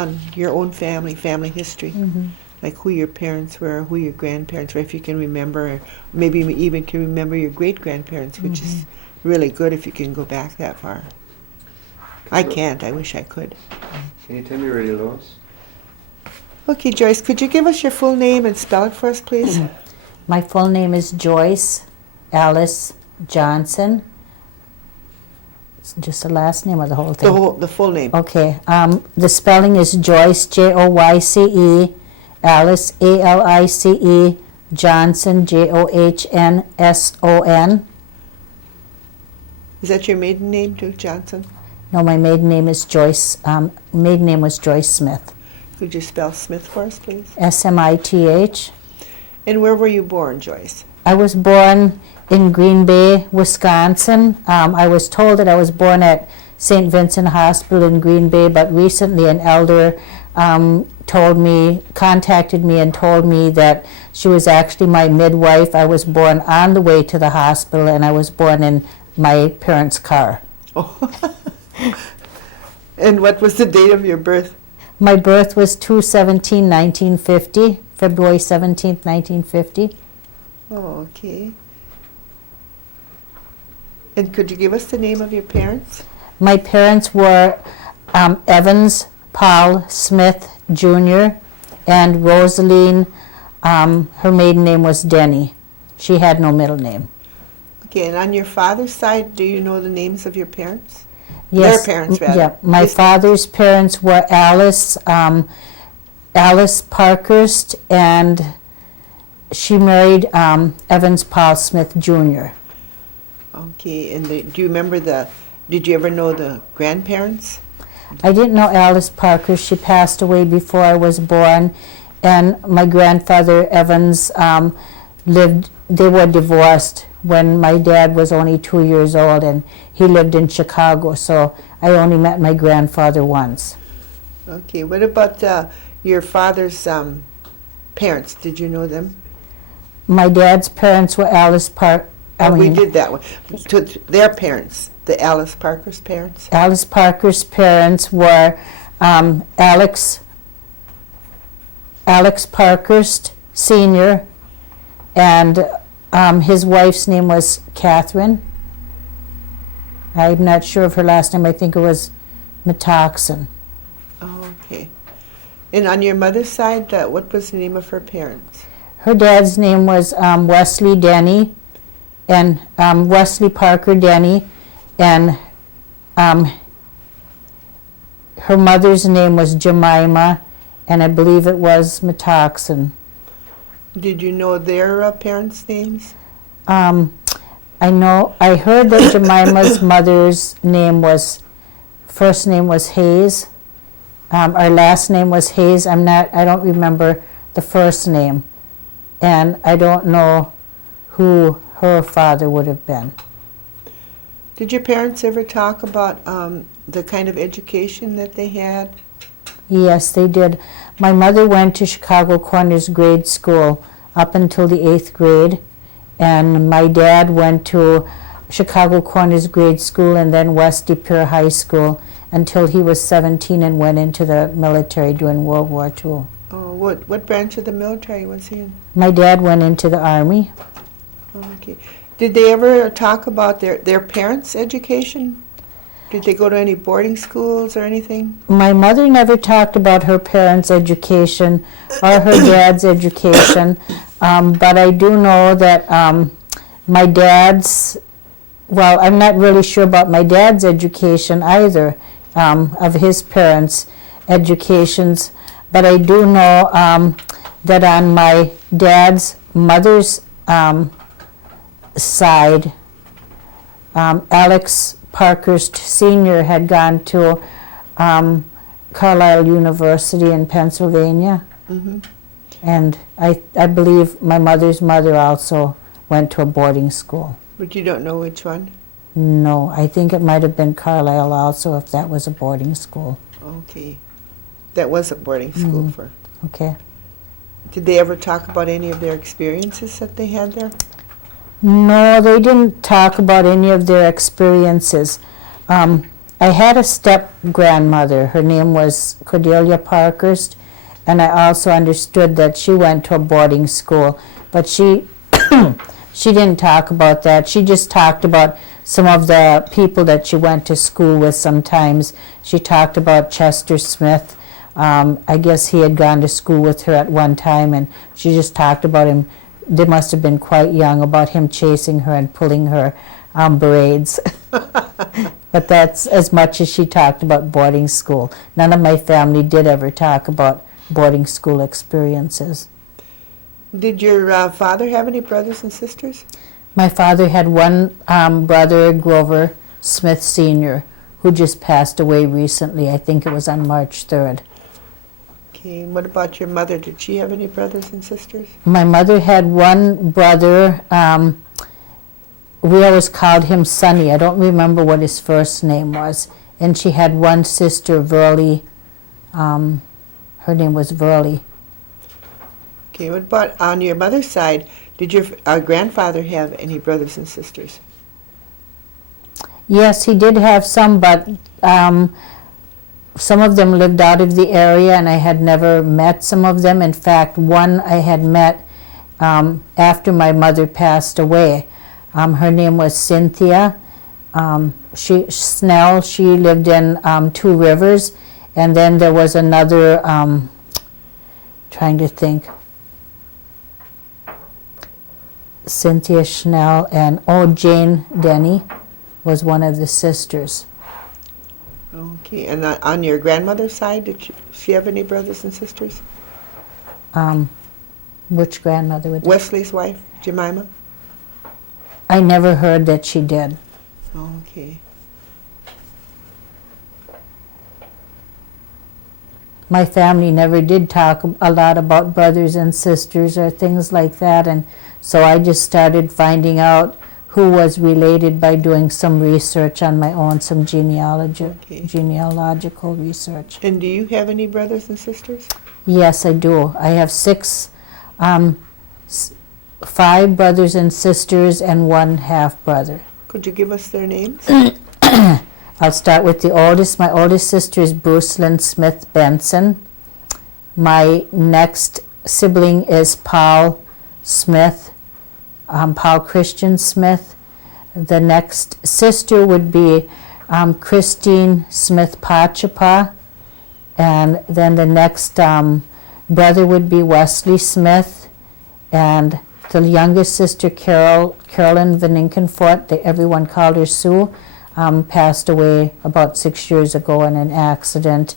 on your own family history, like who your parents were, who your grandparents were, if you can remember, or maybe even can remember your great-grandparents, which is really good if you can go back that far. I can't. I wish I could. Anytime you're ready, Lois. Okay, Joyce, could you give us your full name and spell it for us, please? My full name is Joyce Alice Johnson. It's just the last name or the whole thing? The full name. Okay. The spelling is Joyce, Joyce, Alice, Alice, Johnson, Johnson. Is that your maiden name too, Johnson? No, my maiden name is Joyce. Maiden name was Joyce Smith. Could you spell Smith for us, please? Smith. And where were you born, Joyce? I was born in Green Bay, Wisconsin. I was told that I was born at St. Vincent Hospital in Green Bay, but recently an elder contacted me and told me that she was actually my midwife. I was born on the way to the hospital, and I was born in my parents' car. Oh. And what was the date of your birth? My birth was 2/17/1950, February 17th, 1950. Oh, okay. And could you give us the name of your parents? My parents were Evans Paul Smith Jr. and Rosaline, her maiden name was Denny. She had no middle name. Okay, and on your father's side, do you know the names of your parents? Yes, their parents, rather. Yeah, my father's parents were Alice Parkhurst, and she married Evans Paul Smith Jr. Okay, and do you remember did you ever know the grandparents? I didn't know Alice Parkhurst. She passed away before I was born, and my grandfather Evans they were divorced when my dad was only 2 years old, and he lived in Chicago, so I only met my grandfather once. Okay, what about your father's parents? Did you know them? My dad's parents were We did that one. To their parents, the Alice Parker's parents? Alice Parker's parents were Alex Parkhurst Sr., and his wife's name was Catherine. I'm not sure of her last name. I think it was Metoxen. Oh, okay. And on your mother's side, what was the name of her parents? Her dad's name was Wesley Denny, and Wesley Parker Denny, and her mother's name was Jemima, and I believe it was Metoxen. Did you know their parents' names? I heard that Jemima's mother's first name was Hayes. Our last name was Hayes. I don't remember the first name. And I don't know who her father would have been. Did your parents ever talk about the kind of education that they had? Yes, they did. My mother went to Chicago Corners grade school up until the 8th grade, and my dad went to Chicago Corners grade school and then West De Pere High School until he was 17 and went into the military during World War II. Oh, what branch of the military was he in? My dad went into the Army. Okay. Did they ever talk about their parents' education? Did they go to any boarding schools or anything? My mother never talked about her parents' education or her dad's education, but I do know that my dad's, well, I'm not really sure about my dad's education either, of his parents' educations, but I do know that on my dad's mother's side, Alex Parkhurst Sr. had gone to Carlisle University in Pennsylvania. Mm-hmm. And I believe my mother's mother also went to a boarding school. But you don't know which one? No, I think it might have been Carlisle also, if that was a boarding school. Okay. That was a boarding school for... Okay. Did they ever talk about any of their experiences that they had there? No, they didn't talk about any of their experiences. I had a step-grandmother. Her name was Cordelia Parkhurst, and I also understood that she went to a boarding school. But she she didn't talk about that. She just talked about some of the people that she went to school with sometimes. She talked about Chester Smith. I guess he had gone to school with her at one time, and she just talked about him. They must have been quite young, about him chasing her and pulling her braids. But that's as much as she talked about boarding school. None of my family did ever talk about boarding school experiences. Did your father have any brothers and sisters? My father had one brother, Grover Smith Sr., who just passed away recently. I think it was on March 3rd. Okay, and what about your mother? Did she have any brothers and sisters? My mother had one brother. We always called him Sonny. I don't remember what his first name was. And she had one sister, Verly. Her name was Verly. Okay, what about on your mother's side? Did your grandfather have any brothers and sisters? Yes, he did have some, but some of them lived out of the area, and I had never met some of them. In fact, one I had met after my mother passed away. Her name was Cynthia Snell. She lived in Two Rivers, and then there was another, trying to think, Cynthia Schnell, and Jane Denny was one of the sisters. Okay, and on your grandmother's side, did she have any brothers and sisters? Which grandmother would? Wesley's wife, Jemima? I never heard that she did. Okay. My family never did talk a lot about brothers and sisters or things like that, and so I just started finding out who was related by doing some research on my own, some genealogical research. And do you have any brothers and sisters? Yes, I do. I have 5 brothers and sisters and 1 half-brother. Could you give us their names? I'll start with the oldest. My oldest sister is Bruce Lynn Smith Benson. My next sibling is Paul Smith, Paul Christian Smith. The next sister would be Christine Smith Pachapa. And then the next brother would be Wesley Smith. And the youngest sister, Carolyn Vaninkenfort, everyone called her Sue, passed away about 6 years ago in an accident.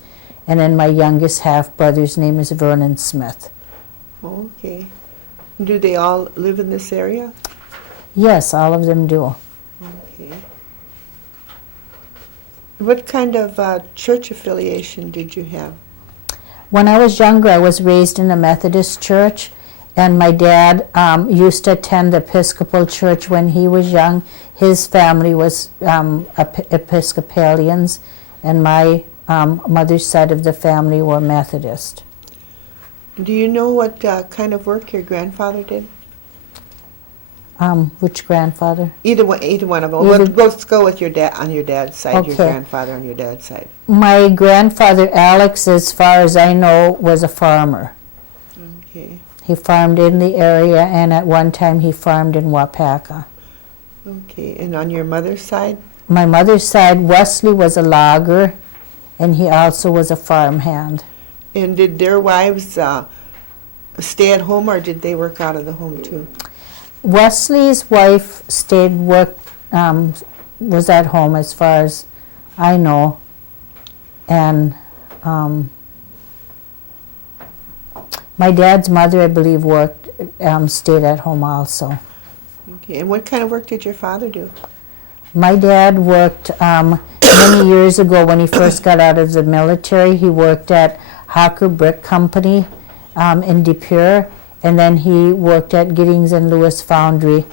And then my youngest half-brother's name is Vernon Smith. Okay. Do they all live in this area? Yes, all of them do. Okay. What kind of church affiliation did you have? When I was younger, I was raised in a Methodist church, and my dad used to attend the Episcopal church when he was young. His family was Episcopalians, and my mother's side of the family were Methodist. Do you know what kind of work your grandfather did? Which grandfather? Either one of them. Let's go with your dad on your dad's side. Okay. Your grandfather on your dad's side. My grandfather, Alex, as far as I know, was a farmer. Okay. He farmed in the area, and at one time he farmed in Wapaka. Okay, and on your mother's side? My mother's side, Wesley was a logger, and he also was a farmhand. And did their wives stay at home, or did they work out of the home too? Wesley's wife was at home as far as I know, and my dad's mother, I believe, stayed at home also. Okay, and what kind of work did your father do? My dad worked many years ago when he first got out of the military. He worked at Hawker Brick Company in De Pere, and then he worked at Giddings and Lewis Foundry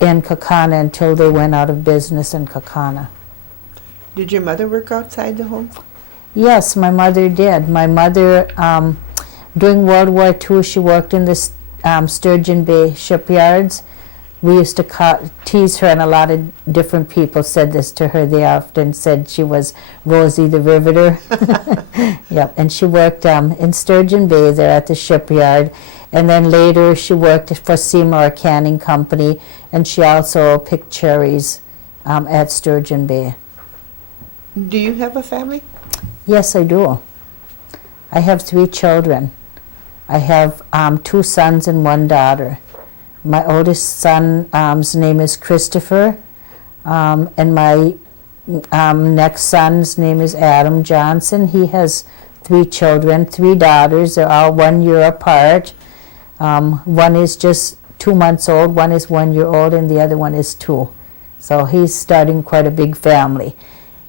in Kaukauna until they went out of business in Kaukauna. Did your mother work outside the home? Yes, my mother did. My mother, during World War II, she worked in the Sturgeon Bay shipyards. we used to tease her, and a lot of different people said this to her. They often said she was Rosie the Riveter. Yep, and she worked in Sturgeon Bay there at the shipyard, and then later she worked for Seymour Canning Company, and she also picked cherries at Sturgeon Bay. Do you have a family? Yes, I do. I have 3 children. I have 2 sons and 1 daughter. My oldest son's name is Christopher, and my next son's name is Adam Johnson. He has 3 children, 3 daughters. They're all 1 year apart. One is just 2 months old, one is 1 year old, and the other one is 2. So he's starting quite a big family.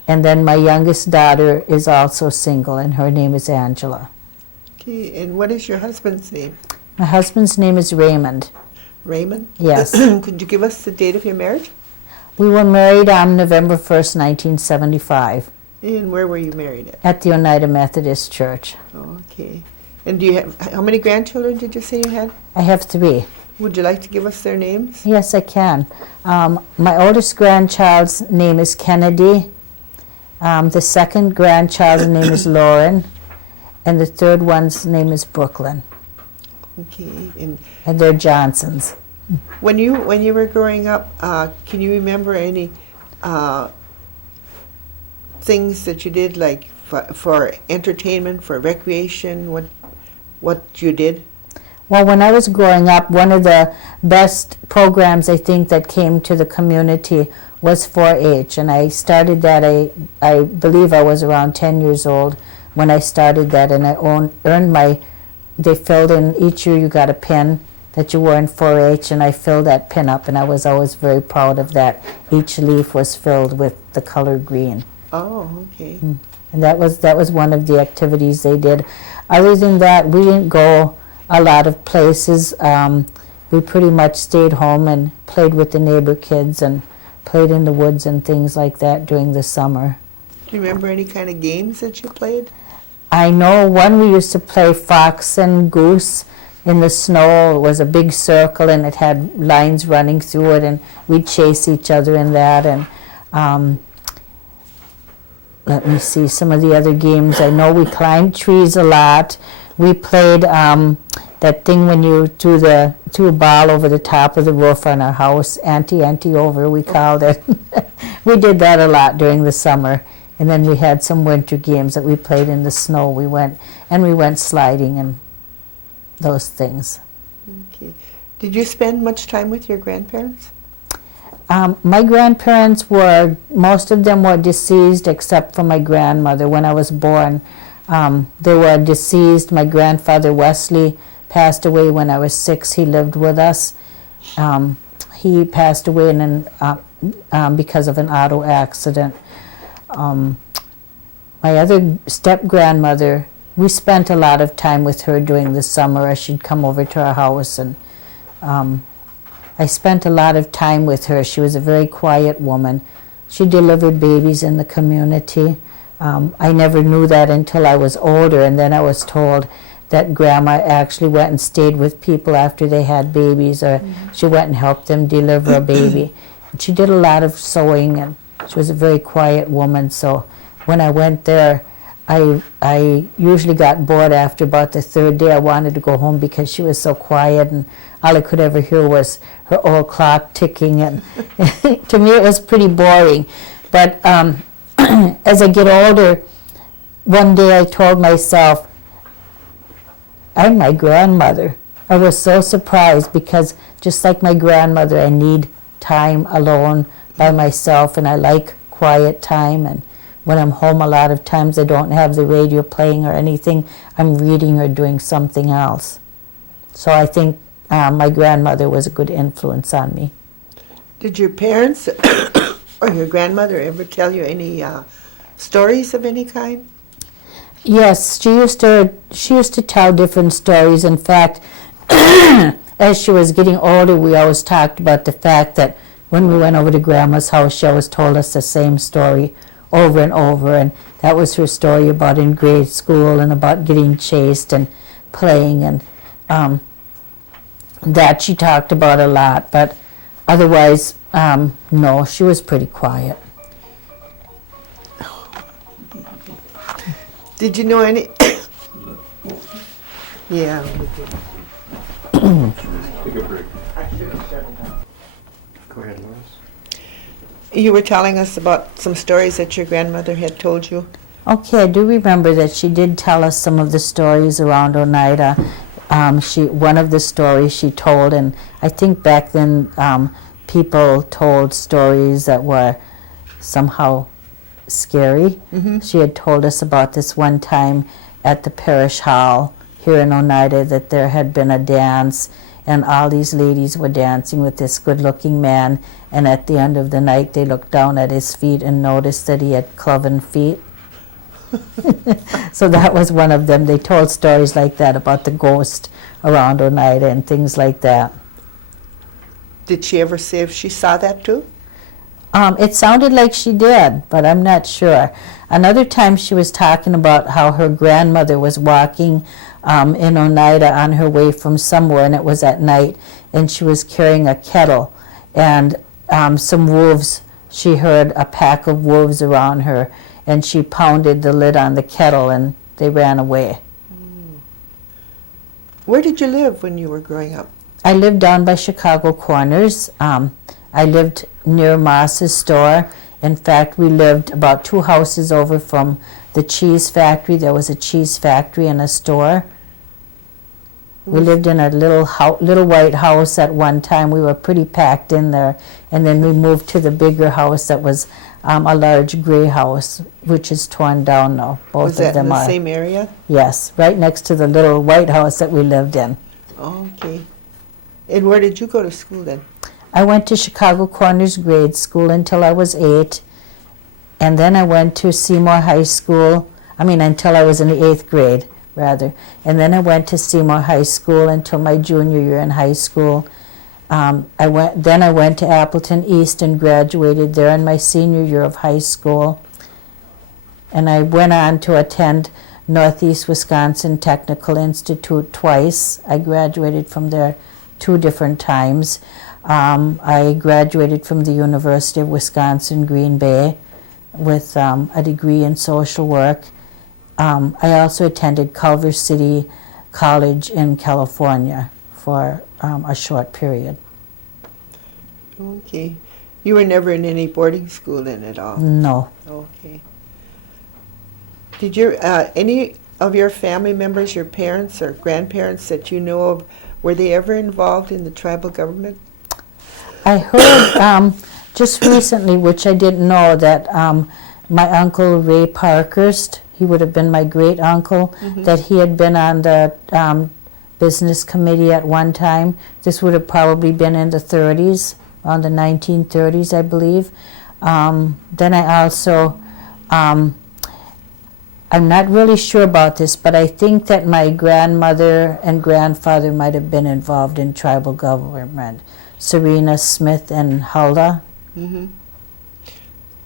And then my youngest daughter is also single, and her name is Angela. Okay, and what is your husband's name? My husband's name is Raymond. Raymond? Yes. Could you give us the date of your marriage? We were married on November 1st, 1975, And where were you married at? at the Oneida Methodist Church. Okay. And do you have, how many grandchildren did you say you had? I have 3. Would you like to give us their names? Yes, I can. My oldest grandchild's name is Kennedy. The second grandchild's name is Lauren. And the third one's name is Brooklyn. Okay. And they're Johnsons. When you were growing up, can you remember any things that you did, like for entertainment, for recreation? What you did? Well, when I was growing up, one of the best programs I think that came to the community was 4-H, and I started that. I believe I was around 10 years old when I started that, and I earned my. They filled in each year. You got a pin that you were in 4-H, and I filled that pin up, and I was always very proud of that. Each leaf was filled with the color green. Oh, okay. And that was one of the activities they did. Other than that, we didn't go a lot of places. We pretty much stayed home and played with the neighbor kids and played in the woods and things like that during the summer. Do you remember any kind of games that you played? I know one we used to play fox and goose in the snow. It was a big circle and it had lines running through it, and we'd chase each other in that. And let me see some of the other games. I know we climbed trees a lot. We played that thing when you threw a ball over the top of the roof on our house, ante over, we called it. We did that a lot during the summer. And then we had some winter games that we played in the snow. We went sliding and those things. Okay. Did you spend much time with your grandparents? My grandparents most of them were deceased except for my grandmother. When I was born, they were deceased. My grandfather, Wesley, passed away when I was 6. He lived with us. He passed away because of an auto accident. My other step-grandmother, we spent a lot of time with her during the summer as she'd come over to our house, and I spent a lot of time with her. She was a very quiet woman. She delivered babies in the community. I never knew that until I was older, and then I was told that Grandma actually went and stayed with people after they had babies, or she went and helped them deliver a baby. And she did a lot of sewing, and she was a very quiet woman. So when I went there, I usually got bored after about the 3rd day. I wanted to go home because she was so quiet, and all I could ever hear was her old clock ticking, and to me it was pretty boring. But as I get older, one day I told myself, I'm my grandmother. I was so surprised because just like my grandmother, I need time alone by myself, and I like quiet time. And when I'm home, a lot of times I don't have the radio playing or anything. I'm reading or doing something else. So I think my grandmother was a good influence on me. Did your parents or your grandmother ever tell you any stories of any kind? Yes, she used to tell different stories. In fact, as she was getting older, we always talked about the fact that when we went over to Grandma's house, she always told us the same story over and over, and that was her story about in grade school and about getting chased and playing, and that she talked about a lot. But Otherwise, no, she was pretty quiet. Did you know any? Yeah. Take a break. Go ahead, Lois. You were telling us about some stories that your grandmother had told you. Okay, I do remember that she did tell us some of the stories around Oneida. One of the stories she told, and I think back then people told stories that were somehow scary. Mm-hmm. She had told us about this one time at the parish hall here in Oneida that there had been a dance, and all these ladies were dancing with this good-looking man, and at the end of the night they looked down at his feet and noticed that he had cloven feet. So that was one of them. They told stories like that about the ghost around Oneida and things like that. Did she ever say if she saw that too? It sounded like she did, but I'm not sure. Another time she was talking about how her grandmother was walking in Oneida on her way from somewhere, and it was at night, and she was carrying a kettle, and some wolves, she heard a pack of wolves around her, and she pounded the lid on the kettle, and they ran away. Where did you live when you were growing up? I lived down by Chicago Corners. I lived near Moss's store. In fact, we lived about 2 houses over from the cheese factory. There was a cheese factory and a store. We lived in a little white house at one time. We were pretty packed in there. And then we moved to the bigger house that was a large gray house, which is torn down now. Both Was that of them in the are. same area? Yes, right next to the little white house that we lived in. Okay. And where did you go to school then? I went to Chicago Corners grade school until I was 8. And then I went to Seymour High School. Until I was in the 8th grade, rather. And then I went to Seymour High School until my junior year in high school. I went to Appleton East and graduated there in my senior year of high school. And I went on to attend Northeast Wisconsin Technical Institute twice. I graduated from there 2 different times. I graduated from the University of Wisconsin, Green Bay, with a degree in social work. I also attended Culver City College in California for a short period. Okay. You were never in any boarding school then at all? No. Okay. Did any of your family members, your parents or grandparents that you know of, were they ever involved in the tribal government? I heard just recently, which I didn't know, that my uncle Ray Parkhurst, he would have been my great uncle, that he had been on the business committee at one time. This would have probably been in the 30s, around the 1930s, I believe. Then I also, I'm not really sure about this, but I think that my grandmother and grandfather might have been involved in tribal government. Serena, Smith, and Hulda. Mm-hmm.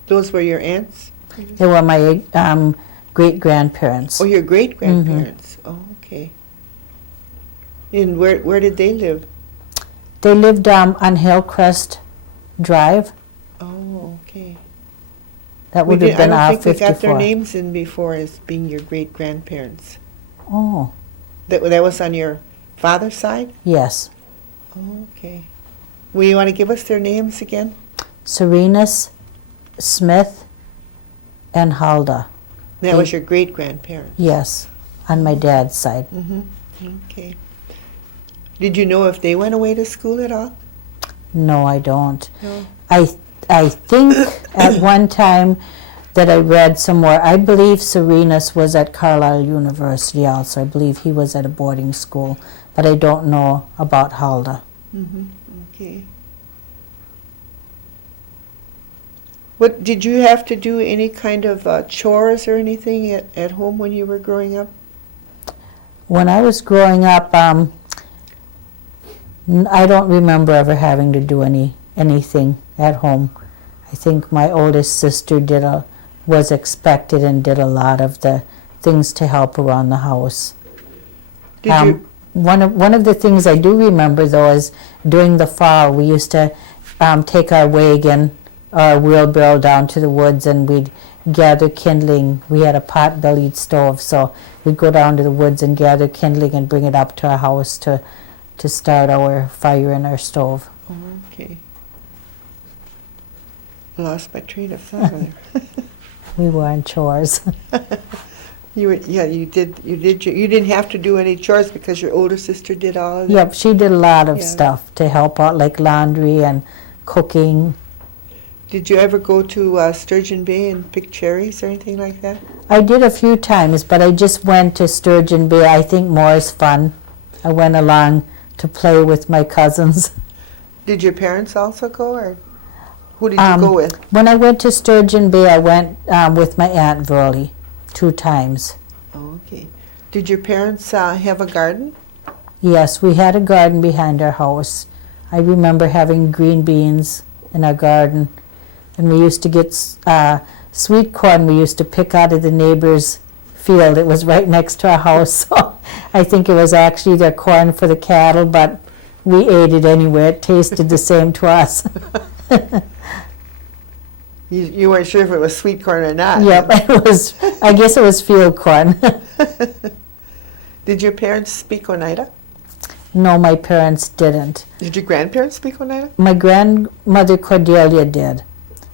Those were your aunts? They were my great-grandparents. Oh, your great-grandparents. Oh, okay. And where did they live? They lived on Hillcrest Drive. Oh, okay. That would have been I our don't think we got their 54. names in before as being your great-grandparents. Oh, That was on your father's side? yes. Oh, okay. Will you want to give us their names again? Serenus, Smith, and Hulda. That was your great-grandparents? Yes, on my dad's side. Mm-hmm. Okay. Did you know if they went away to school at all? No, I don't. No. I think at one time that I read somewhere, I believe Serenus was at Carlisle University also. I believe he was at a boarding school, but I don't know about Hulda. Mm-hmm. Okay. What did you have to do any kind of chores or anything at home when you were growing up? When I was growing up, I don't remember ever having to do anything at home. I think my oldest sister was expected and did a lot of the things to help around the house. Did you? One of the things I do remember though is during the fall we used to take our wagon, our wheelbarrow down to the woods, and we'd gather kindling. We had a pot-bellied stove, so we'd go down to the woods and gather kindling and bring it up to our house to start our fire in our stove. Okay. Lost my train of thought there. We were on chores. You didn't have to do any chores because your older sister did all of that? Yep, she did a lot of Yeah. stuff to help out, like laundry and cooking. Did you ever go to Sturgeon Bay and pick cherries or anything like that? I did a few times, but I just went to Sturgeon Bay. I think more is fun. I went along to play with my cousins. Did your parents also go, or who did you go with? When I went to Sturgeon Bay, I went with my Aunt Verlie 2 times. Oh, okay. Did your parents have a garden? Yes, we had a garden behind our house. I remember having green beans in our garden. And we used to get sweet corn we used to pick out of the neighbor's field. It was right next to our house. So I think it was actually their corn for the cattle, but we ate it anyway. It tasted the same to us. You weren't sure if it was sweet corn or not. Yep, it was. I guess it was field corn. Did your parents speak Oneida? No, my parents didn't. Did your grandparents speak Oneida? My grandmother Cordelia did.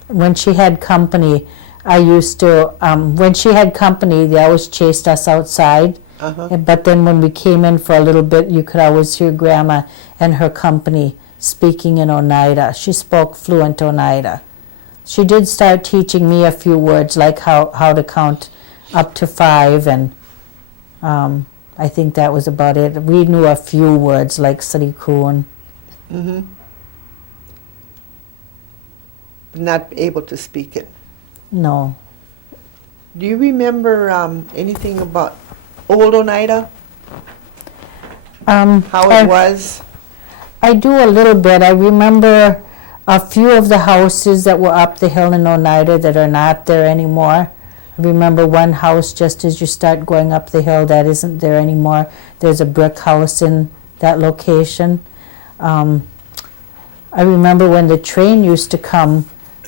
When she had company, I used to, when she had company, they always chased us outside. Uh-huh. But then when we came in for a little bit, you could always hear Grandma and her company speaking in Oneida. She spoke fluent Oneida. She did start teaching me a few words, like how to count up to 5, and I think that was about it. We knew a few words, like Sarikun. Mm-hmm. Not able to speak it. No. Do you remember anything about old Oneida? How it was? I do a little bit. I remember a few of the houses that were up the hill in Oneida that are not there anymore. I remember one house just as you start going up the hill that isn't there anymore. There's a brick house in that location. I remember when the train used to come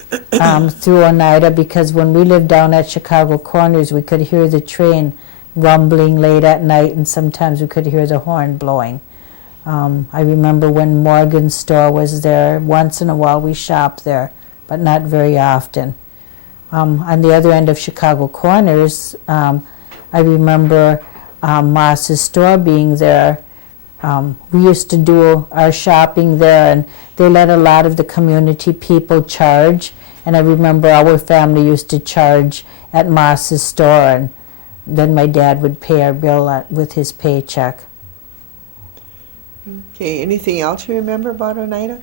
through Oneida, because when we lived down at Chicago Corners, we could hear the train rumbling late at night, and sometimes we could hear the horn blowing. I remember when Morgan's store was there. Once in a while we shopped there, but not very often. On the other end of Chicago Corners, I remember Moss's store being there. We used to do our shopping there, and they let a lot of the community people charge. And I remember our family used to charge at Moss's store, and then my dad would pay our bill with his paycheck. Okay, anything else you remember about Oneida?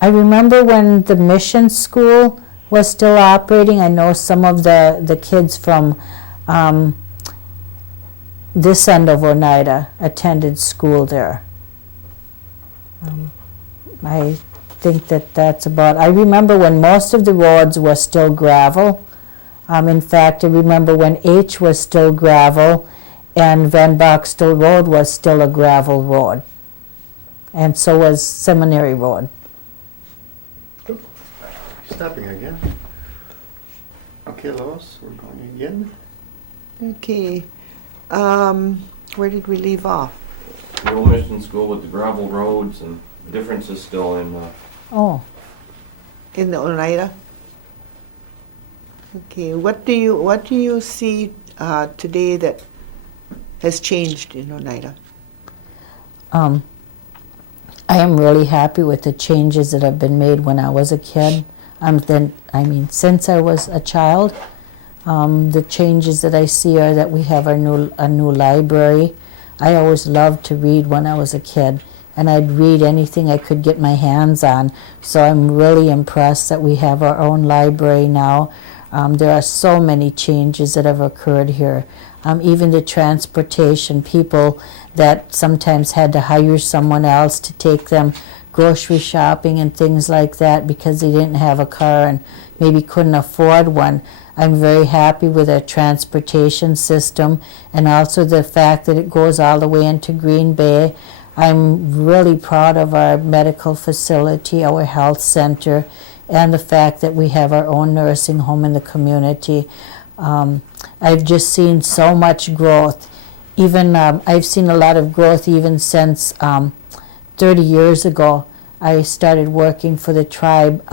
I remember when the mission school was still operating. I know some of the kids from this end of Oneida attended school there. I think that's about. I remember when most of the roads were still gravel. In fact, I remember when H was still gravel and Van Boxtel Road was still a gravel road. And so was Seminary Road. Stopping again. Okay, Lois, we're going again. Okay. Where did we leave off? The old mission school with the gravel roads, and the difference is still in Oh, In the Oneida? Okay, what do you see today that has changed in Oneida? I am really happy with the changes that have been made when I was a kid. Since I was a child, the changes that I see are that we have a new library. I always loved to read when I was a kid, and I'd read anything I could get my hands on. So I'm really impressed that we have our own library now. There are so many changes that have occurred here. Even the transportation, people that sometimes had to hire someone else to take them grocery shopping and things like that because they didn't have a car and maybe couldn't afford one. I'm very happy with our transportation system, and also the fact that it goes all the way into Green Bay. I'm really proud of our medical facility, our health center, and the fact that we have our own nursing home in the community. I've just seen so much growth. Even I've seen a lot of growth even since 30 years ago. I started working for the tribe.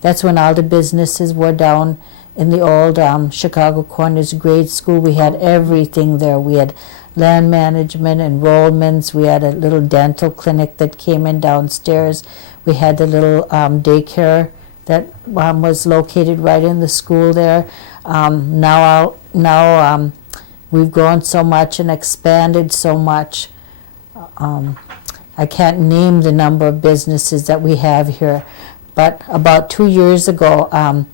That's when all the businesses were down in the old Chicago Corners grade school. We had everything there. We had land management, enrollments. We had a little dental clinic that came in downstairs. We had the little daycare that was located right in the school there. Now we've grown so much and expanded so much. I can't name the number of businesses that we have here, but about 2 years ago,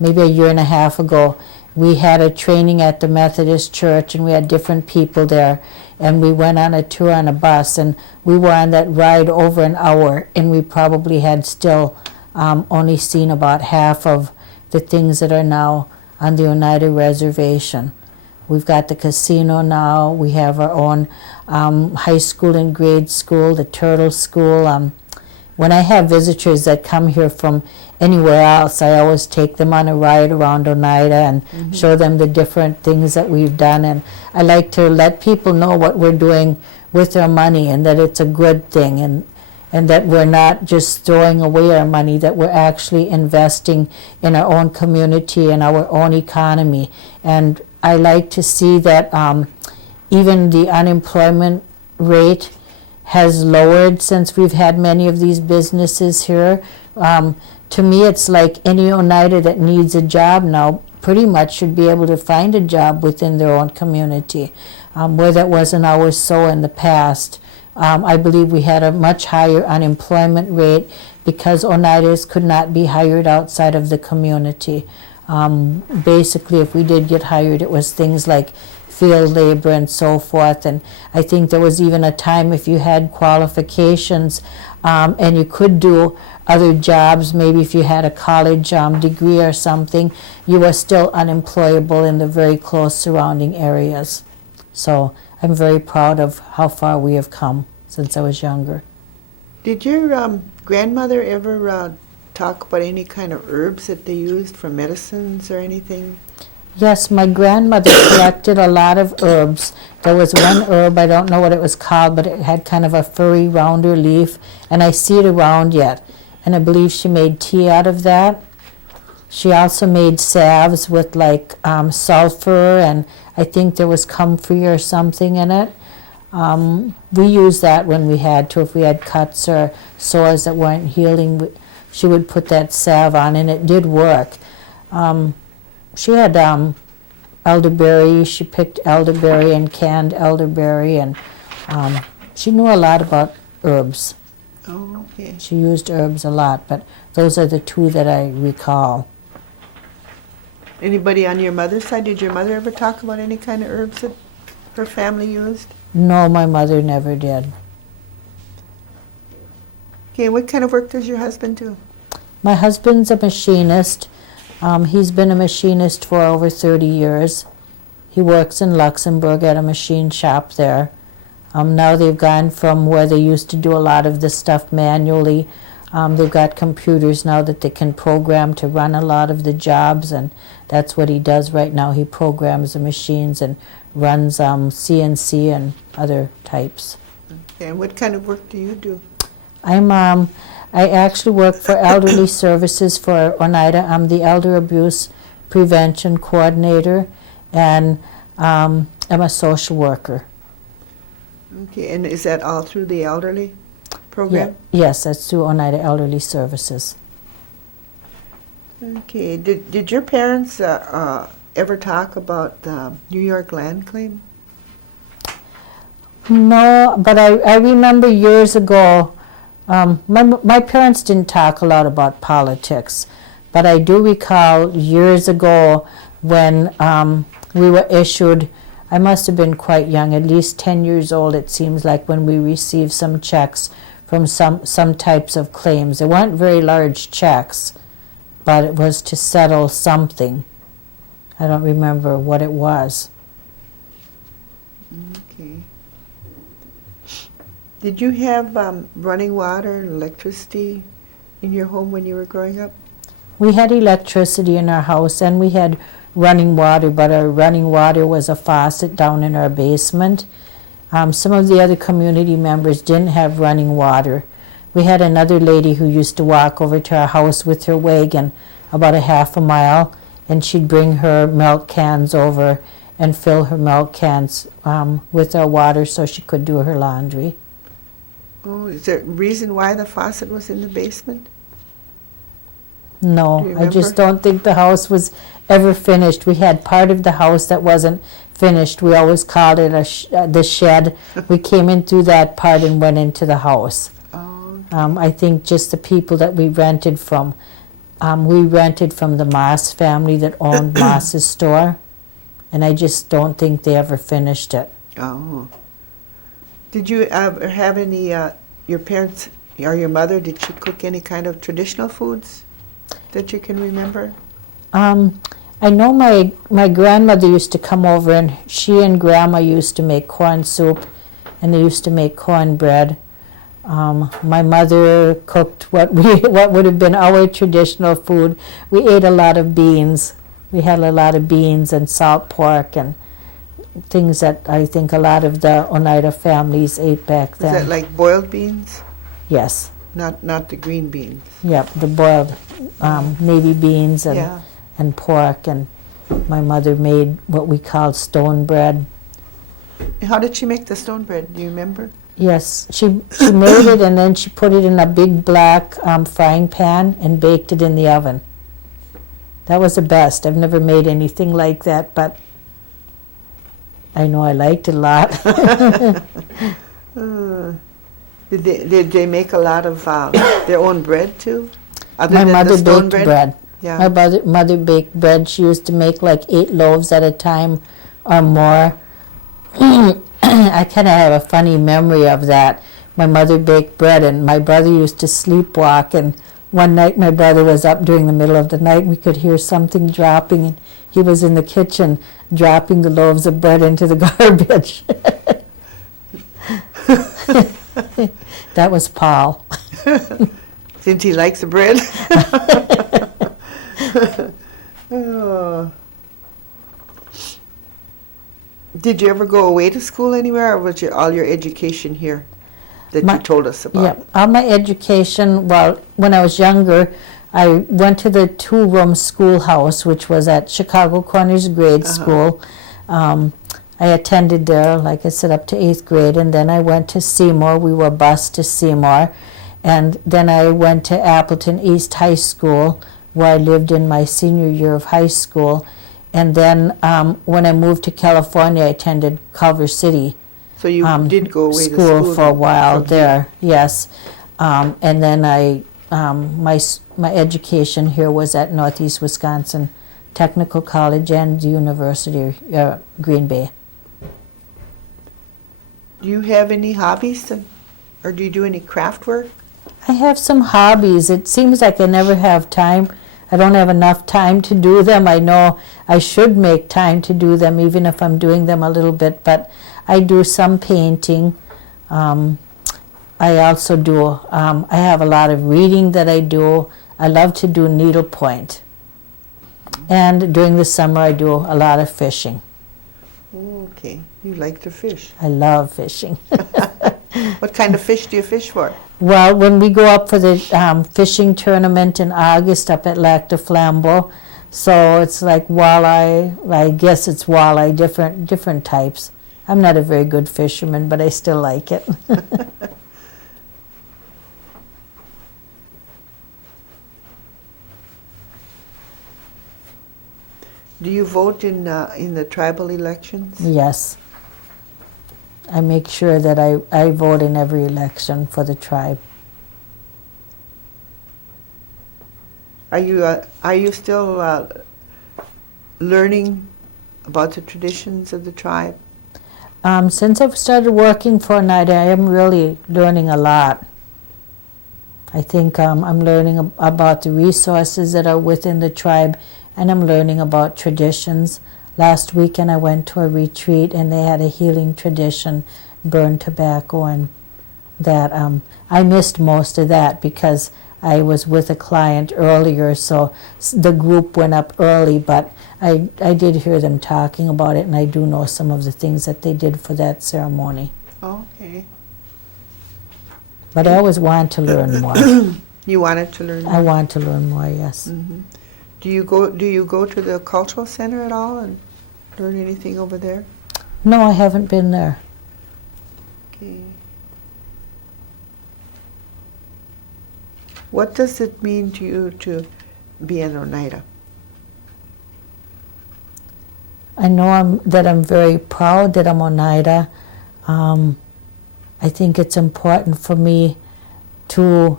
maybe a year and a half ago, we had a training at the Methodist Church, and we had different people there, and we went on a tour on a bus, and we were on that ride over an hour, and we probably had still only seen about half of the things that are now on the Oneida Reservation. We've got the casino now. We have our own high school and grade school, the Turtle School. When I have visitors that come here from anywhere else, I always take them on a ride around Oneida and show them the different things that we've done. And I like to let people know what we're doing with their money, and that it's a good thing, and that we're not just throwing away our money, that we're actually investing in our own community and our own economy. And I like to see that even the unemployment rate has lowered since we've had many of these businesses here. To me, it's like any Oneida that needs a job now pretty much should be able to find a job within their own community, where that wasn't always so in the past. I believe we had a much higher unemployment rate because Oneidas could not be hired outside of the community. Basically, if we did get hired, it was things like field labor and so forth. And I think there was even a time if you had qualifications and you could do other jobs, maybe if you had a college degree or something, you were still unemployable in the very close surrounding areas. So I'm very proud of how far we have come since I was younger. Did your grandmother ever talk about any kind of herbs that they used for medicines or anything? Yes, my grandmother collected a lot of herbs. There was one herb, I don't know what it was called, but it had kind of a furry, rounder leaf, and I see it around yet. And I believe she made tea out of that. She also made salves with like sulfur, and I think there was comfrey or something in it. We used that when we had to. If we had cuts or sores that weren't healing, she would put that salve on, and it did work. She had elderberry. She picked elderberry and canned elderberry, and she knew a lot about herbs. Oh, okay. She used herbs a lot, but those are the two that I recall. Anybody on your mother's side, did your mother ever talk about any kind of herbs that her family used? No, my mother never did. Okay, what kind of work does your husband do? My husband's a machinist. He's been a machinist for over 30 years. He works in Luxembourg at a machine shop there. Now they've gone from where they used to do a lot of this stuff manually. They've got computers now that they can program to run a lot of the jobs, and that's what he does right now. He programs the machines and runs CNC and other types. Okay, and what kind of work do you do? I actually work for Elderly Services for Oneida. I'm the Elder Abuse Prevention Coordinator, and I'm a social worker. Okay, and is that all through the elderly program? Yes, that's through Oneida Elderly Services. Okay, did your parents ever talk about the New York land claim? No, but I remember years ago, my parents didn't talk a lot about politics, but I do recall years ago when we were issued, I must have been quite young, at least 10 years old it seems like, when we received some checks from some types of claims. They weren't very large checks, but it was to settle something. I don't remember what it was. Okay. Did you have running water and electricity in your home when you were growing up? We had electricity in our house and we had running water, but our running water was a faucet down in our basement. Some of the other community members didn't have running water. We had another lady who used to walk over to our house with her wagon about a half a mile, and she'd bring her milk cans over and fill her milk cans with our water so she could do her laundry. Oh, is there a reason why the faucet was in the basement? Do No, you I just remember? don't think the house was ever finished. We had part of the house that wasn't finished. We always called it the shed. We came in through that part and went into the house. Oh, I think just the people that we rented from the Moss family that owned Moss's store, and I just don't think they ever finished it. oh. Did you ever have any, your parents or your mother, did she cook any kind of traditional foods that you can remember? I know my grandmother used to come over, and she and Grandma used to make corn soup, and they used to make cornbread. My mother cooked what would have been our traditional food. We ate a lot of beans. We had a lot of beans and salt pork and things that I think a lot of the Oneida families ate back Is then. that like boiled beans? Yes. Not the green beans? Yep, the boiled navy beans and, Yeah. and pork, and my mother made what we called stone bread. How did she make the stone bread? Do you remember? Yes, she made it and then she put it in a big black frying pan and baked it in the oven. That was the best. I've never made anything like that, but I know I liked it a lot. Did they make a lot of their own bread too? Other My than the mother stone baked bread. Yeah. My mother baked bread. She used to make like 8 loaves at a time or more. I kind of have a funny memory of that. My mother baked bread, and my brother used to sleepwalk. And one night, my brother was up during the middle of the night. And we could hear something dropping, and he was in the kitchen dropping the loaves of bread into the garbage. That was Paul. Since he likes the bread. Oh. Did you ever go away to school anywhere, or was all your education here that you told us about? Yeah, all my education, well, when I was younger, I went to the 2-room schoolhouse, which was at Chicago Corners Grade School. I attended there, like I said, up to 8th grade, and then I went to Seymour. We were bused to Seymour. And then I went to Appleton East High School, where I lived in my senior year of high school. And then when I moved to California, I attended Culver City So you did go away to school for a while from here. there, yes. And then my education here was at Northeast Wisconsin Technical College and the University of Green Bay. Do you have any hobbies, or do you do any craft work? I have some hobbies. It seems like I never have time. I don't have enough time to do them. I know I should make time to do them, even if I'm doing them a little bit, but I do some painting. I also do, I have a lot of reading that I do. I love to do needlepoint. And during the summer, I do a lot of fishing. Okay, you like to fish. I love fishing. What kind of fish do you fish for? Well, when we go up for the fishing tournament in August up at Lac de Flambeau, so it's like walleye, I guess it's walleye, different types. I'm not a very good fisherman, but I still like it. Do you vote in the tribal elections? Yes. I make sure that I vote in every election for the tribe. Are you still learning about the traditions of the tribe? Since I've started working for Oneida, I am really learning a lot. I think I'm learning about the resources that are within the tribe, and I'm learning about traditions. Last weekend I went to a retreat and they had a healing tradition, burn tobacco and that I missed most of that because I was with a client earlier, so the group went up early, but I did hear them talking about it, and I do know some of the things that they did for that ceremony. Okay. But I always wanted to learn more. You wanted to learn I more? want to learn more, yes. Mm-hmm. Do you go to the cultural center at all and learn anything over there? No, I haven't been there. Okay. What does it mean to you to be an Oneida? I know that I'm very proud that I'm Oneida. I think it's important for me to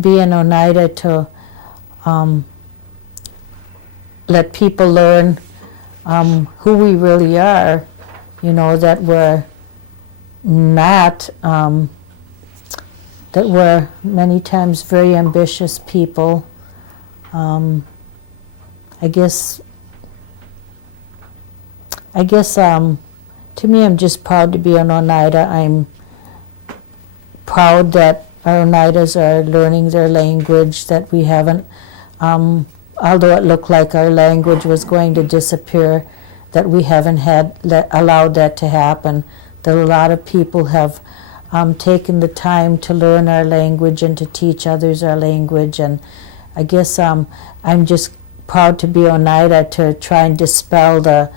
be an Oneida, to let people learn who we really are, that we're not, that we're many times very ambitious people. I guess to me, I'm just proud to be an Oneida. I'm proud that our Oneidas are learning their language, that we haven't, although it looked like our language was going to disappear, that we haven't allowed that to happen, that a lot of people have taken the time to learn our language and to teach others our language. And I guess I'm just proud to be Oneida, to try and dispel the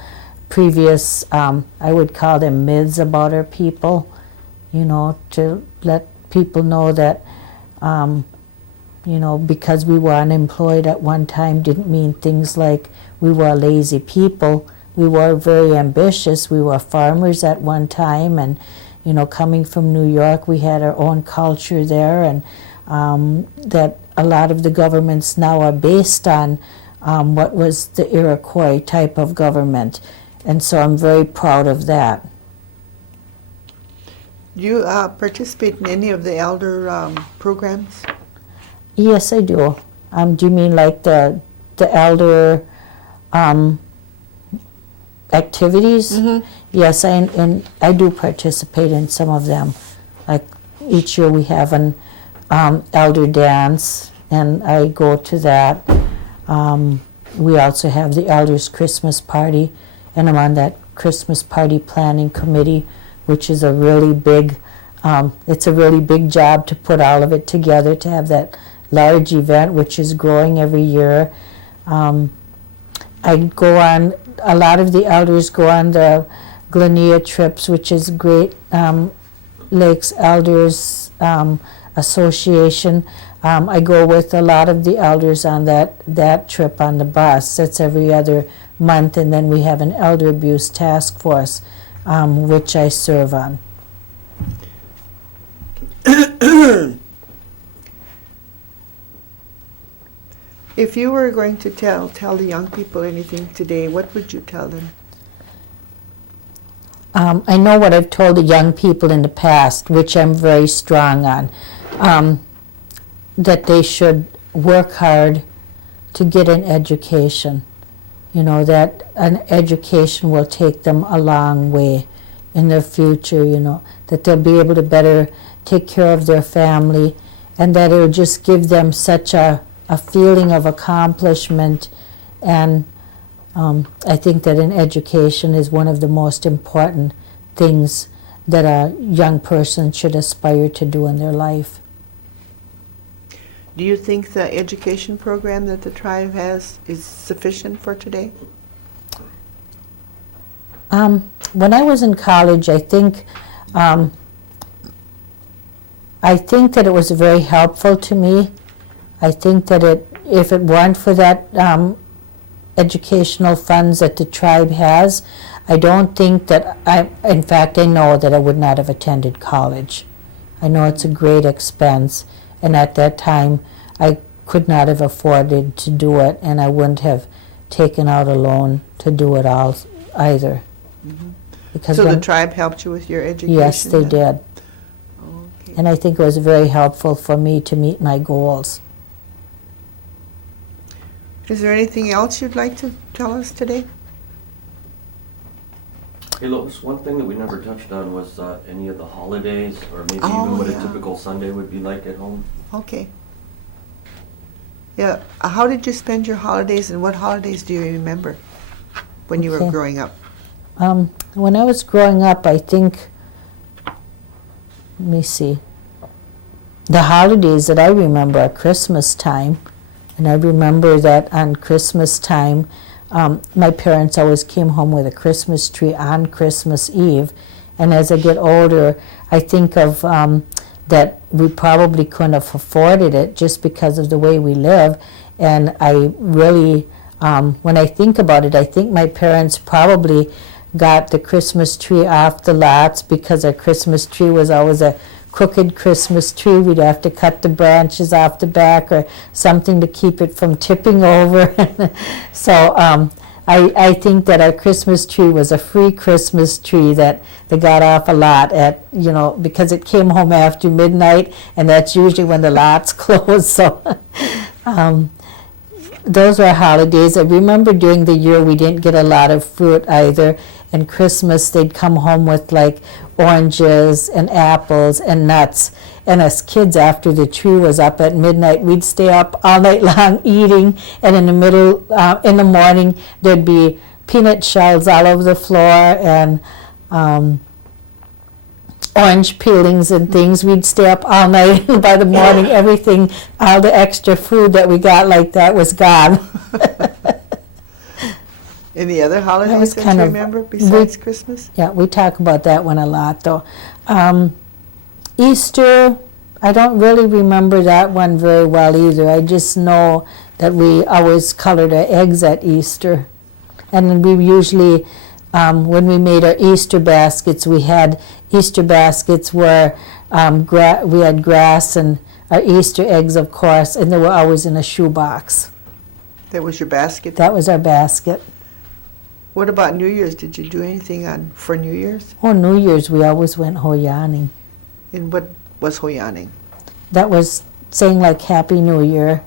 previous, I would call them myths about our people, to let people know that, because we were unemployed at one time didn't mean things like we were lazy people. We were very ambitious. We were farmers at one time, and, coming from New York, we had our own culture there, and that a lot of the governments now are based on what was the Iroquois type of government. And so I'm very proud of that. Do you participate in any of the elder programs? Yes, I do. Do you mean like the elder activities? Mm-hmm. Yes, and I do participate in some of them. Like each year we have an elder dance, and I go to that. We also have the elders' Christmas party, and I'm on that Christmas party planning committee, which is a really big, it's a really big job to put all of it together, to have that large event, which is growing every year. I go on, a lot of the elders go on the Glenea trips, which is Great Lakes Elders Association. I go with a lot of the elders on that trip on the bus. That's every other month, and then we have an elder abuse task force, which I serve on. If you were going to tell the young people anything today, what would you tell them? I know what I've told the young people in the past, which I'm very strong on, that they should work hard to get an education. That an education will take them a long way in their future, that they'll be able to better take care of their family, and that it'll just give them such a feeling of accomplishment. And I think that an education is one of the most important things that a young person should aspire to do in their life. Do you think the education program that the tribe has is sufficient for today? When I was in college, I think that it was very helpful to me. I think that if it weren't for that educational funds that the tribe has, I don't think that in fact, I know that I would not have attended college. I know it's a great expense, and at that time, I could not have afforded to do it, and I wouldn't have taken out a loan to do it all either. Mm-hmm. Because So the tribe helped you with your education? yes, they then? did. Okay. And I think it was very helpful for me to meet my goals. Is there anything else you'd like to tell us today? Hey, Lois, one thing that we never touched on was any of the holidays, or maybe Oh, even what yeah. a typical Sunday would be like at home. Okay. Yeah. How did you spend your holidays, and what holidays do you remember when you were Okay. growing up? When I was growing up, I think, let me see, the holidays that I remember are Christmas time. And I remember that on Christmas time, my parents always came home with a Christmas tree on Christmas Eve. And as I get older, I think of that we probably couldn't have afforded it just because of the way we live. And I really, when I think about it, I think my parents probably got the Christmas tree off the lots because our Christmas tree was always a crooked Christmas tree. We'd have to cut the branches off the back or something to keep it from tipping over. So I think that our Christmas tree was a free Christmas tree that they got off a lot at, because it came home after midnight, and that's usually when the lots close. So those were holidays. I remember during the year we didn't get a lot of fruit either. And Christmas they'd come home with like oranges and apples and nuts. And as kids, after the tree was up at midnight, we'd stay up all night long eating. And in the morning, there'd be peanut shells all over the floor and orange peelings and things. We'd stay up all night. And by the morning, everything, all the extra food that we got like that was gone. Any other holidays was that kind you of- remember besides Christmas? Yeah, we talk about that one a lot, though. Easter, I don't really remember that one very well either. I just know that we always colored our eggs at Easter. And then we usually, when we made our Easter baskets, we had Easter baskets where we had grass and our Easter eggs, of course, and they were always in a shoebox. That was your basket. That was our basket. What about New Year's? Did you do anything for New Year's? Oh, New Year's, we always went hoyaning. And what was hoyaning? That was saying like Happy New Year.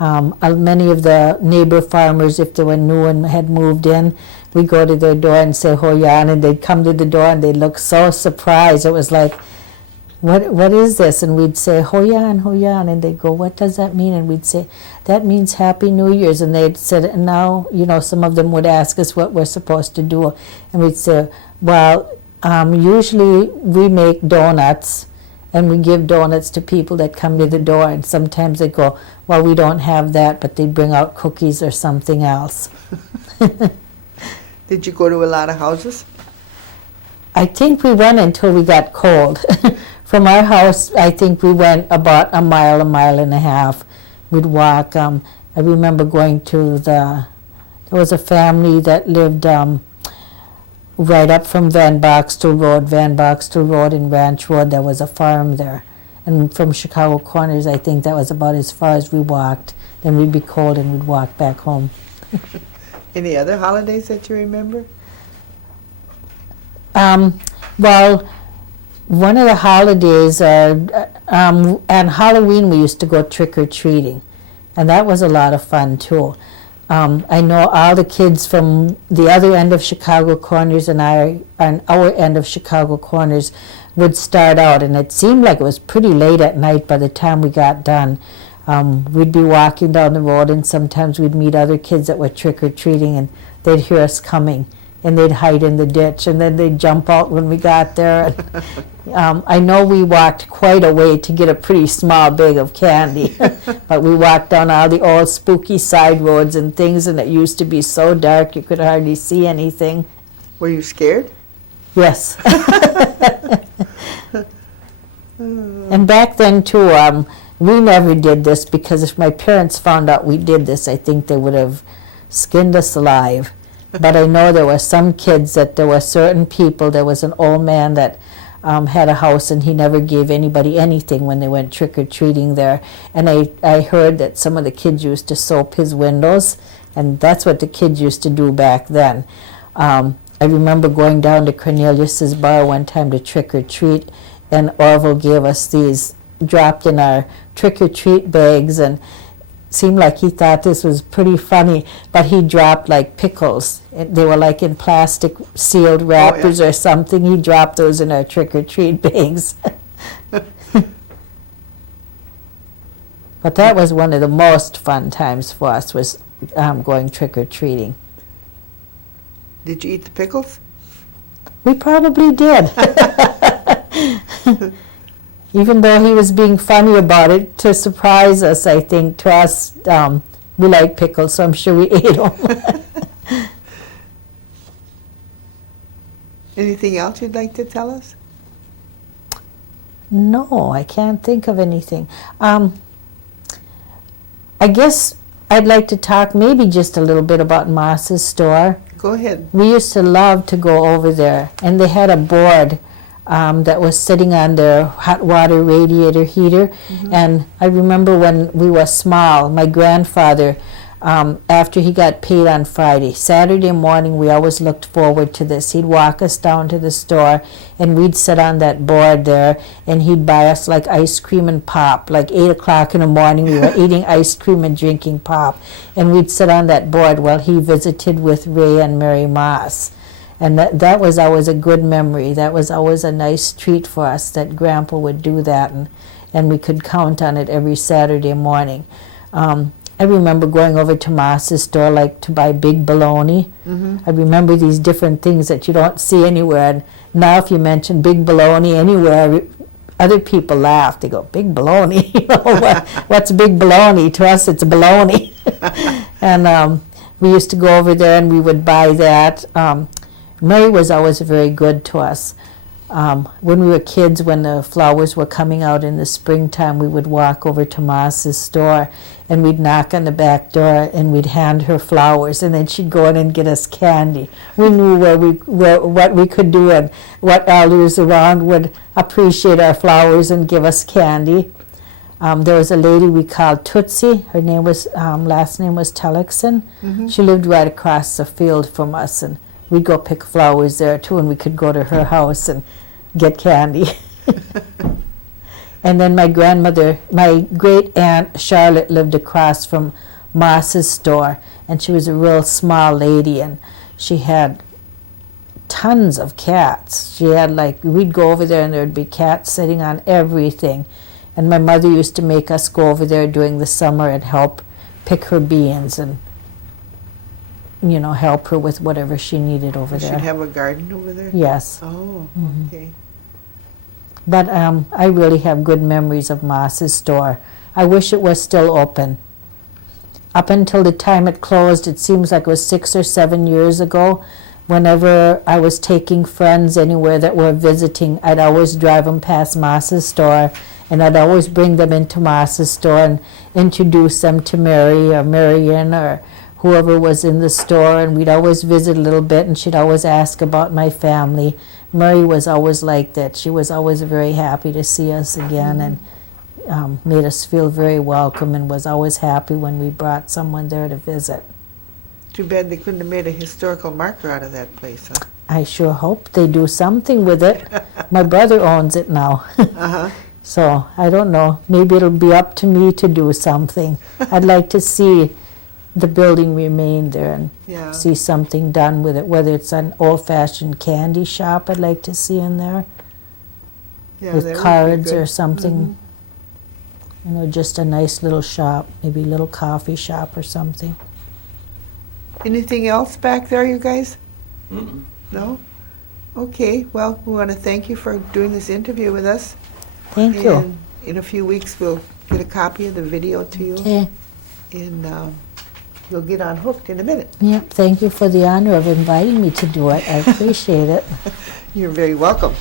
Many of the neighbor farmers, if they were new and had moved in, we'd go to their door and say Hoyan, and they'd come to the door and they'd look so surprised. It was like, what is this? And we'd say Hoyan, Hoyan, and they'd go, what does that mean? And we'd say, that means Happy New Year's. And they'd said, and now, some of them would ask us what we're supposed to do. And we'd say, well, usually we make donuts, and we give donuts to people that come to the door. And sometimes they go, well, we don't have that, but they'd bring out cookies or something else. Did you go to a lot of houses? I think we went until we got cold. From our house, I think we went about a mile and a half. We'd walk. I remember going to there was a family that lived right up from Van Boxtel Road and Ranch Road. There was a farm there. And from Chicago Corners, I think that was about as far as we walked. Then we'd be cold and we'd walk back home. Any other holidays that you remember? Well, one of the holidays, on Halloween we used to go trick-or-treating, and that was a lot of fun too. I know all the kids from the other end of Chicago Corners and our end of Chicago Corners would start out, and it seemed like it was pretty late at night by the time we got done. We'd be walking down the road, and sometimes we'd meet other kids that were trick-or-treating, and they'd hear us coming, and they'd hide in the ditch, and then they'd jump out when we got there. I know we walked quite a way to get a pretty small bag of candy, but we walked down all the old spooky side roads and things, and it used to be so dark you could hardly see anything. Were you scared? Yes. And back then, too, we never did this, because if my parents found out we did this, I think they would have skinned us alive. But I know there were some kids that there were certain people. There was an old man that had a house, and he never gave anybody anything when they went trick-or-treating there. And I heard that some of the kids used to soap his windows, and that's what the kids used to do back then. I remember going down to Cornelius's bar one time to trick-or-treat, and Orville gave us these, dropped in our trick-or-treat bags, and seemed like he thought this was pretty funny, but he dropped like pickles. They were like in plastic sealed wrappers or something. He dropped those in our trick-or-treat bags. But that was one of the most fun times for us, was going trick-or-treating. Did you eat the pickles? We probably did. Even though he was being funny about it, to surprise us, I think, to us, we like pickles, so I'm sure we ate them. Anything else you'd like to tell us? No, I can't think of anything. I guess I'd like to talk maybe just a little bit about Moss's store. Go ahead. We used to love to go over there, and they had a board that was sitting on their hot water radiator heater. And I remember when we were small, my grandfather, after he got paid on Friday, Saturday morning, we always looked forward to this. He'd walk us down to the store, and we'd sit on that board there, and he'd buy us like ice cream and pop. Like 8 o'clock in the morning, we were eating ice cream and drinking pop, and we'd sit on that board while he visited with Ray and Mary Moss. And that was always a good memory. That was always a nice treat for us, that Grandpa would do that, and we could count on it every Saturday morning. I remember going over to Moss's store, like to buy big bologna. I remember these different things that you don't see anywhere. And now if you mention big bologna anywhere, other people laugh. They go, big bologna? You know, what's big bologna? To us, it's bologna. And we used to go over there and we would buy that. Mary was always very good to us. When we were kids, when the flowers were coming out in the springtime, we would walk over to Moss's store, and we'd knock on the back door, and we'd hand her flowers, and then she'd go in and get us candy. We knew what we could do, and what elders around would appreciate our flowers and give us candy. There was a lady we called Tootsie. Her name was last name was Tellickson. She lived right across the field from us, and we'd go pick flowers there too, and we could go to her house and get candy. And then my grandmother, my great aunt Charlotte, lived across from Moss's store, and she was a real small lady, and she had tons of cats. She had we'd go over there and there'd be cats sitting on everything. And my mother used to make us go over there during the summer and help pick her beans and, you know, help her with whatever she needed over there. She'd have a garden over there? Yes. Oh, okay. But I really have good memories of Moss's store. I wish it was still open. Up until the time it closed, it seems like it was 6 or 7 years ago, whenever I was taking friends anywhere that were visiting, I'd always drive them past Moss's store, and I'd always bring them into Moss's store and introduce them to Mary or Marion or whoever was in the store, and we'd always visit a little bit, and she'd always ask about my family. Mary was always like that. She was always very happy to see us again, and made us feel very welcome, and was always happy when we brought someone there to visit. Too bad they couldn't have made a historical marker out of that place, huh? I sure hope they do something with it. My brother owns it now. So I don't know. Maybe it'll be up to me to do something. I'd like to see the building remain there and see something done with it, whether it's an old-fashioned candy shop I'd like to see in there, with cards or something. You know, just a nice little shop, maybe a little coffee shop or something. Anything else back there, you guys? Mm-mm. No? Okay, well, we want to thank you for doing this interview with us. Thank you. And in a few weeks, we'll get a copy of the video to you. Okay. And you'll get on Hooked in a minute. Yep, thank you for the honor of inviting me to do it. I appreciate it. You're very welcome.